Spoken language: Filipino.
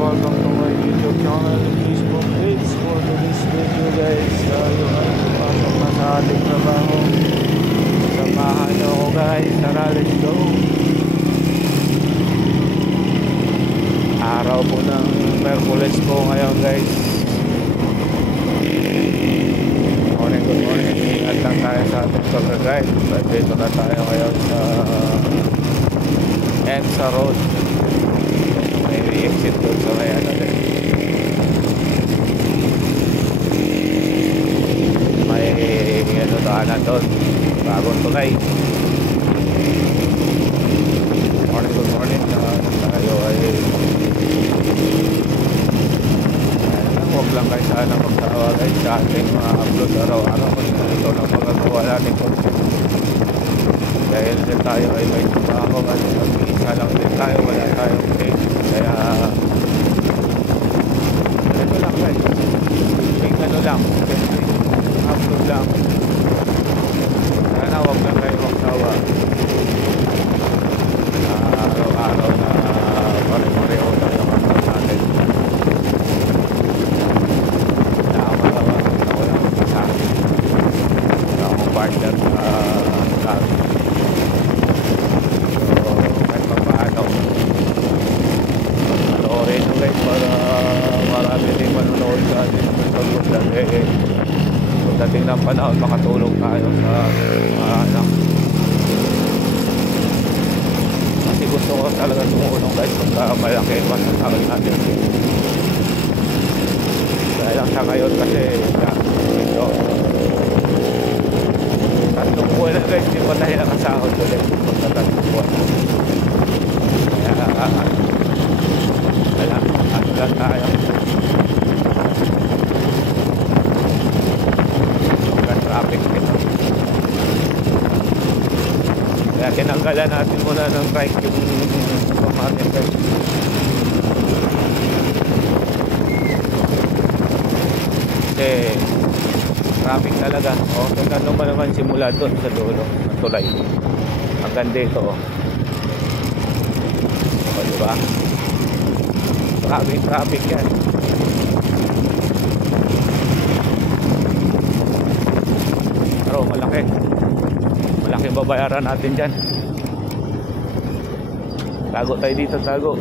welcome to my YouTube channel and Facebook page. For today's video guys, yung pasok na sa ating trabaho. Samahan nyo ako guys, tara let's go. Araw po ng Merkules po ngayon guys. Good morning. Ingat lang tayo sa ating pag-guide. Dito na tayo ngayon sa EDSA Road. May exit doon sa may ano din. May ano daanan doon. Bagong tulay. Good morning. Tayo ay huwag lang kayo sana magsawa guys sa ating mga upload araw-araw kasi ito lang magagawa natin po dahil din tayo ay may trabaho at mag-iisa lang din tayo, wala tayong stage kaya ito lang guys yung ano lang upload lang sana huwag lang kayo magsawa araw-araw na pare-pareho lang naman natin partner sa so kahit pa paano panoorin nyo guys para marami din manonood sa atin so dating ng panahon makatulong tayo sa anak kasi gusto ko talaga tumulong guys pagka malaki masasakit natin dahil lang sa ngayon kasi ito tatlong buwan na guys, di pa tayo nakasahod ulit magkatatlong buwan kaya wala, ano lang tayo hanggang traffic nito kaya tinanggalan natin muna ng trike yung pamatin guys kasi traffic talaga. O, tingnan mo naman simula doon sa dulo ng tulay. Hanggang dito, o. O, diba? Traffic yan. Pero malaki. Malaking babayaran natin dyan. Tago tayo dito, tago.